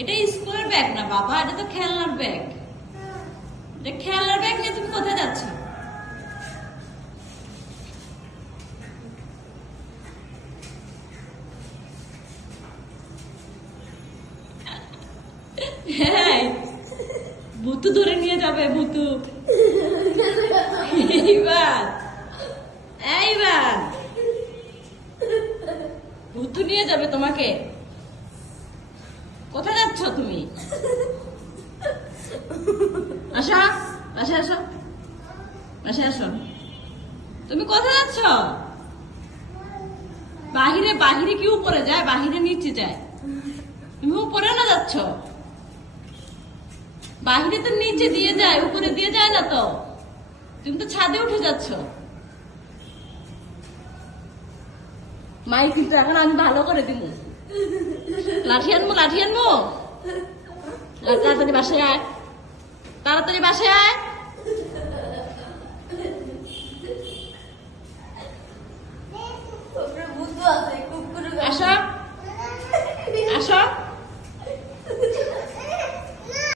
এটা স্কুলের ব্যাগ না, বাবা, এটা তো খেলনার ব্যাগ এটা খেলনার ব্যাগ নিয়ে তুমি কোথায় যাচ্ছ? হ্যাঁ ভুতু ধরে নিয়ে যাবে, ভুতু। এইবার এইবার। ভুতু নিয়ে যাবে তোমাকে। তুমি? আসো আসা আসো তুমি কোথায় যাচ্ছ? বাহিরে বাহিরে কি উপরে যায়? বাহিরে নিচে যায়। তুমি উপরে না যাচ্ছ? বাহিরে তো নিচে দিয়ে যায়, উপরে দিয়ে যায় না তো। তুমি তো ছাদে উঠে যাচ্ছ। মাই কিন্তু এখন আমি ভালো করে দিব। লাঠি আনব লাঠি আনব? তাড়াতাড়ি বাসায় আয়। তাড়াতাড়ি বাসায় আয়। আসো। আসো।